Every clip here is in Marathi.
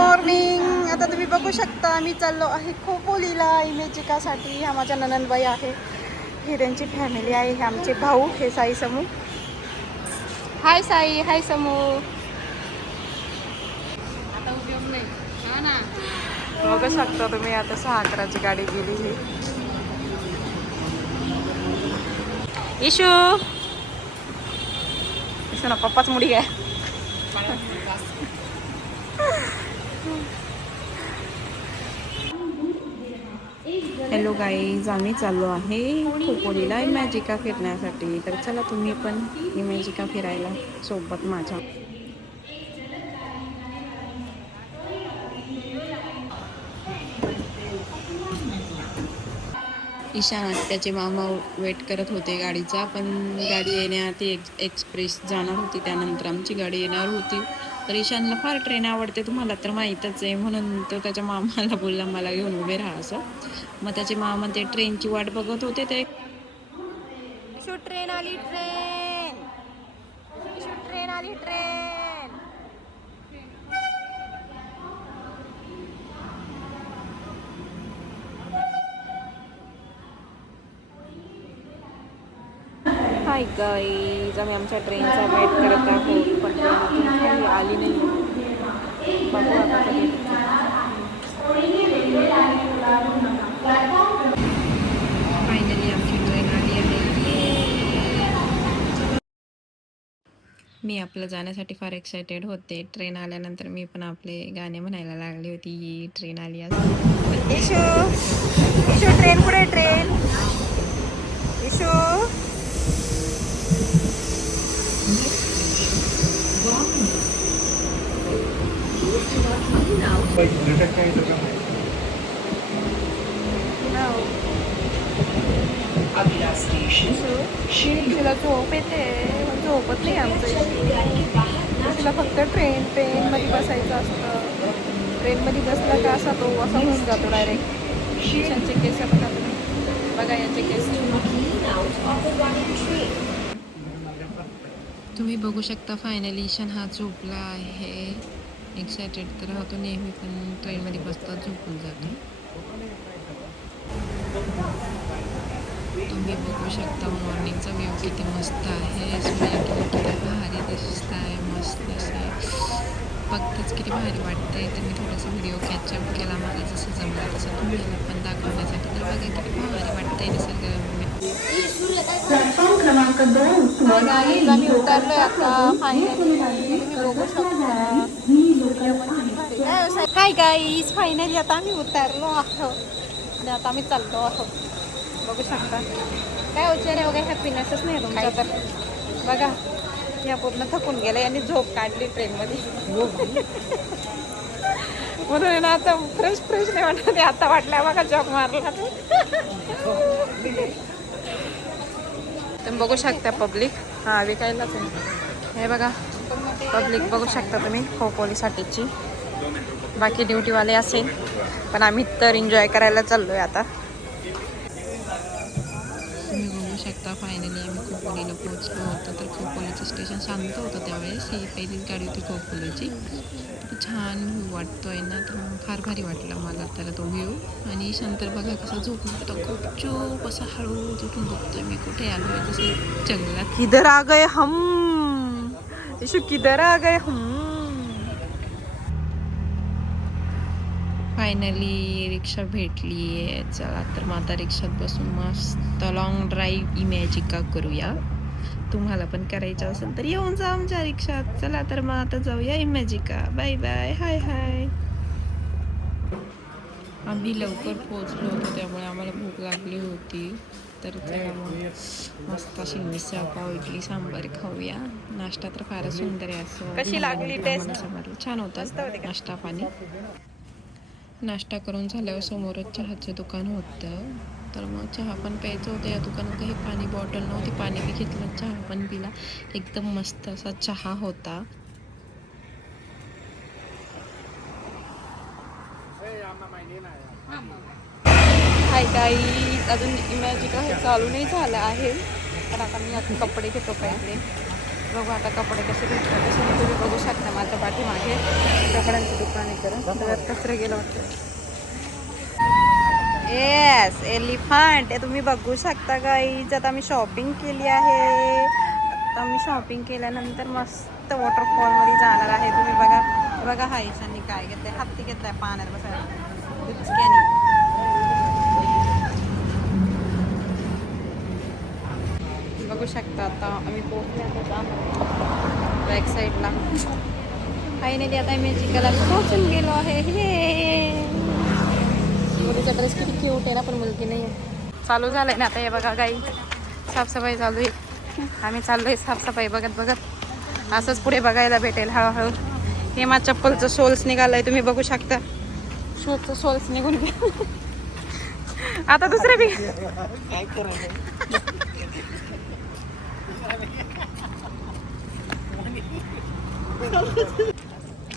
मॉर्निंग. आता तुम्ही बघू शकता आम्ही चाललो आहे खोपोलीला इमेजिकासाठी. हा माझ्या ननंदबाई आहे, ही त्यांची फॅमिली आहे. हे आमचे भाऊ, हे साई समू. हाय साई, हाय समू. आता उपयोग नाही हा ना. बघू शकता तुम्ही आता 6:11ची गाडी गेली. ही इशू इशू ना पप्पाच मुडी आहे. हॅलो गाईज, आम्ही चाललो आहे खोपोलीला इमॅजिका फिरण्यासाठी. तर चला तुम्ही पण इमॅजिका फिरायला सोबत माझ्या. ईशान त्याचे मामा वेट करत होते गाडीचा, पण गाडी येण्याआधी एक्सप्रेस जाणार होती. त्यानंतर आमची गाडी येणार होती. तर ईशानला फार ट्रेन आवडते, तुम्हाला तर माहीतच आहे. म्हणून तो त्याच्या मामाला बोलला मला घेऊन उभे राहा असं. मग त्याचे मामा ते ट्रेनची वाट बघत होते. ते ट्रेन आली, ट्रेन आली, ट्रेन. हाय गाईज, आम्ही आमच्या ट्रेनचा वेट करत आहोत, पण ट्रेन अजून काही आली नाही. बघू आता कधी. फायनली आमची ट्रेन आली आहे. मी आपलं जाण्यासाठी फार एक्सायटेड होते. ट्रेन आल्यानंतर मी पण आपले गाणे म्हणायला लागली होती. ट्रेन आली असं. इशू इशू ट्रेन कुठे? Train issue. तिला झोप येते, झोपत नाही आमचं. तिला फक्त ट्रेनमध्ये बसायचं असतं. ट्रेनमध्ये बसला का असा तो असा होऊन जातो डायरेक्ट. ईशानचे केस बघा तुम्ही, बघा याचे केस. तुम्ही बघू शकता फायनली ईशान हा झोपला आहे. एक्सायटेड तर राहतो नेहमी, पण ट्रेनमध्ये बसतात झोपून जातो. तुम्ही बघू शकता मॉर्निंगचा व्ह्यू किती मस्त आहे. सूर्य किती भारी दिसत आहे, मस्त असे बघताच किती भारी वाटतंय. तर मी थोडासा व्हिडिओ कॅचअप केला, मला जसं जमलं तसं तुम्हाला पण दाखवण्यासाठी. तर बघा किती भारी वाटतंय निसर्गरम्य. आम्ही उतरलोय आता फायनली. तुम्ही बघू शकता. हाय गाईज, फायनली आता आम्ही उतरलो आहोत आणि आता आम्ही चाललो आहोत. बघू शकता काय उच्चारे वगैरे हॅपीनेसच नाही तुमचा. तर बघा या पूर्ण थकून गेला, यांनी झोप काढली ट्रेनमध्ये. म्हणून ना आता फ्रेश नाही वाटत. आता वाटलं बघा जॉब मारला. तुम्ही बघू शकता पब्लिक हा विकायलाच आहे. हे बघा पब्लिक बघू शकता तुम्ही खोपोलीसाठीची. बाकी ड्युटीवाले असेल, पण आम्ही तर एन्जॉय करायला चाललोय आता. तुम्ही बघू शकता फायनली आम्ही खोपोलीला पोहोचलो होतो. तर खोपोलीचं स्टेशन शांत होतं त्यावेळेस. ही पहिलीच गाडी होती खोपोलीची. छान व्ह्यू वाटतोय ना, तर फार भारी वाटलं मला तर तो व्ह्यू. आणि शंतर बघा कसं झोपून होतं, खूप चूप असं हळू झोपून बघतोय मी कुठे आलोय जसं जंगलात. किधर आ गए हम, इशू किधर आ गए हम. फायनली रिक्षा भेटली आहे. चला तर मग आता रिक्षात बसून मस्त लॉंग ड्राईव्ह इमॅजिका करूया. तुम्हाला पण करायचं असेल तर येऊन जा आमच्या रिक्षात. चला तर मग आता जाऊया इमॅजिका. बाय बाय, हाय हाय. आम्ही लवकर पोहोचलो होतो त्यामुळे आम्हाला भूक लागली होती. तर चला मग मस्त अशी मिसळ पाव इडली सांबार खाऊया. नाश्ता तर फारच सुंदर आहे असं. कशी लागली टेस्ट? छान होतं नाश्ता पाणी. नाश्ता करून झाल्यावर समोरच चहाचं दुकान होतं. तर मग चहा पण प्यायचं होतं. या दुकानात काही पाणी बॉटल नव्हती, पाणी बी घेतलं, चहा पण पिला. एकदम मस्त असा चहा होता. हाय काही अजून इमॅजिका हे चालू नाही झालं आहे. पण आता मी आता कपडे घेतो पहिले. बघू आता कपडे कसे भेटतात तसे मी तुम्ही बघू शकता माझ्या पाठीमागे कपड्यांचं दुकान आहे करत कचरे गेलं वाटतं. येस एलिफंट हे तुम्ही बघू शकता गाईज. आता आम्ही शॉपिंग केली आहे. आता मी शॉपिंग केल्यानंतर मस्त वॉटरफॉलमध्ये जाणार आहे. तुम्ही बघा बघा हा ईशांनी काय घेतलंय, हत्ती घेतलाय पाण्यात बसायला डुचक्यानी. बघू शकता आता आम्ही पोहोचलो बॅक साईडला. फायनली आता मॅजिकला पोहोचून गेलो आहे. हे मुलीचा ड्रेस किती क्यूट आहे ना, पण मुलगी नाही आहे. चालू झालंय ना आता हे बघा गाई साफसफाई चालू आहे. आम्ही चाललोय साफसफाई बघत बघत. असंच पुढे बघायला भेटेल हळूहळू. हे माझ्या चप्पलचं सोल्स निघालंय तुम्ही बघू शकता. शूजचं सोल्स निघून गेलं. आता दुसरे बी काय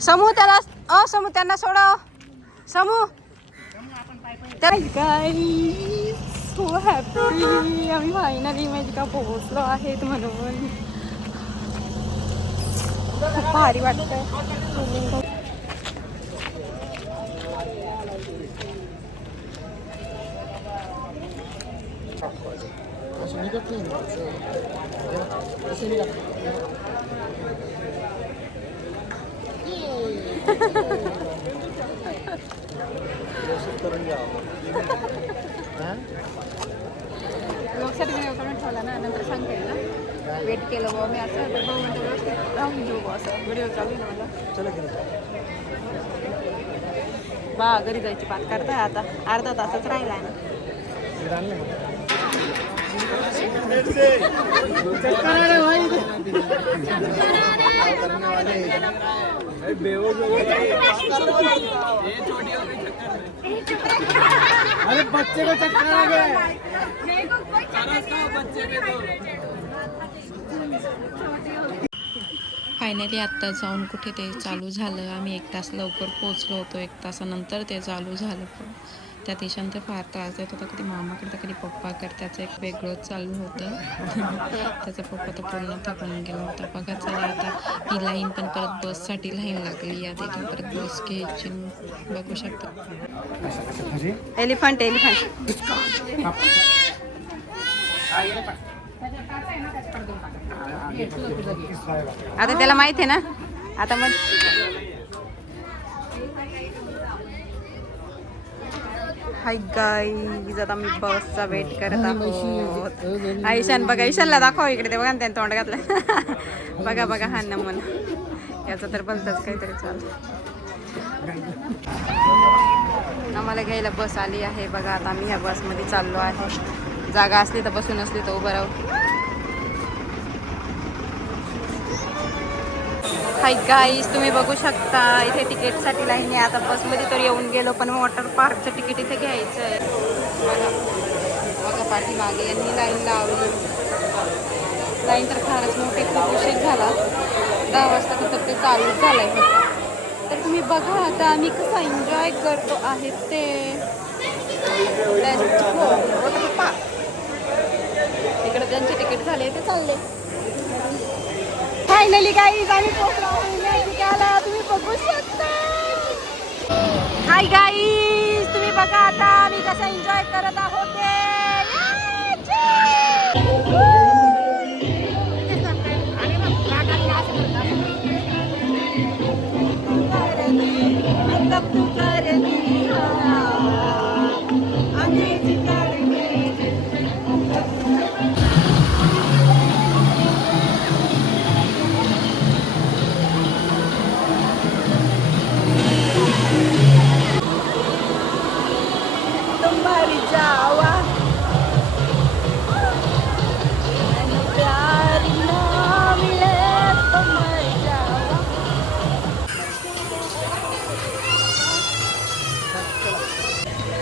समूह त्याला समूह त्यांना सोडव. समूह सो हॅपी आम्ही फायनली मॅजिका पोहोचलो आहेत म्हणून खूप भारी वाटतंय. लोकसाठी ठेवला ना, नंतर सांगता येईल ना. वेट केलं बाबा मी असं तर 2 मिनिटं व्यवस्थित राहून घेऊ असं. व्हिडिओ चालू आहे मला. बा घरी जायची बात करताय आता. अर्धा तासच राहिला ना. अरे बच्चे को चक्कर आ गया. फायनली आत्ता जाऊन कुठे ते चालू झालं. आम्ही 1 तास लवकर पोहोचलो होतो. 1 तासानंतर ते चालू झालं. पण त्या ईशान तर फार त्रास देत होता. कधी मामाकडे तर कधी पप्पाकडे. त्याचं एक वेगळंच चालू होतं. त्याचा पप्पा तर पूर्ण थकून गेला होता. बघा चला आता ही लाईन पण परत बससाठी लाईन लागली. आता इथून परत बस घ्यायची. बघू शकता एलिफंट आता त्याला माहित आहे ना. आता मग हाय गाईज आता मी बसचा वेट करत आहोत. ईशान बघा ईशानला दाखवा इकडे. ते बघा ना त्याने तोंड घातलं. बघा बघा हा नमूना याचं तर बनतच काहीतरी चालू. आम्हाला घ्यायला बस आली आहे. बघा आता आम्ही ह्या बसमध्ये चाललो आहे. जागा असली तर बसून असली तर उभं राहू. हाय गाईज तुम्ही बघू शकता इथे तिकीटसाठी लाईन आहे. आता बसमध्ये तर येऊन गेलो पण वॉटर पार्कचं तिकीट इथे घ्यायचं आहे. बघा बघा पाठीमागे यांनी लाईन लावली. लाईन तर फारच मोठी. खूप उशीर झाला. 10 वाजता तर ते चालूच झालं आहे फक्त. तर तुम्ही बघा आता आम्ही कसं एन्जॉय करतो आहे ते. वॉटर पार्क इकडे ज्यांचे तिकीट झाले ते चालले. फायनली गाईज आम्ही पोहोचलो मॅजिकाला. तुम्ही बघू शकता. हाय गाईज तुम्ही बघा आता आम्ही कसं एन्जॉय करत आहोत.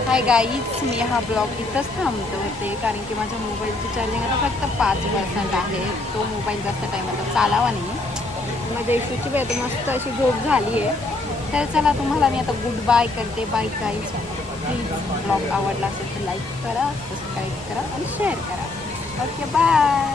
हाय गाईज मी हा ब्लॉग इथंच थांबतो होते कारण की माझ्या मोबाईलची चार्जिंग आता फक्त 5% आहे. तो मोबाईल जास्त टाईम आता चालावा नाही. माझ्या इशूची वेळ मस्त अशी झोप झाली आहे. तर चला तुम्हाला मी आता गुड बाय करते. Bye guys. प्लीज ब्लॉग आवडला असेल तर लाईक करा, सबस्क्राईब करा आणि शेअर करा. Okay bye.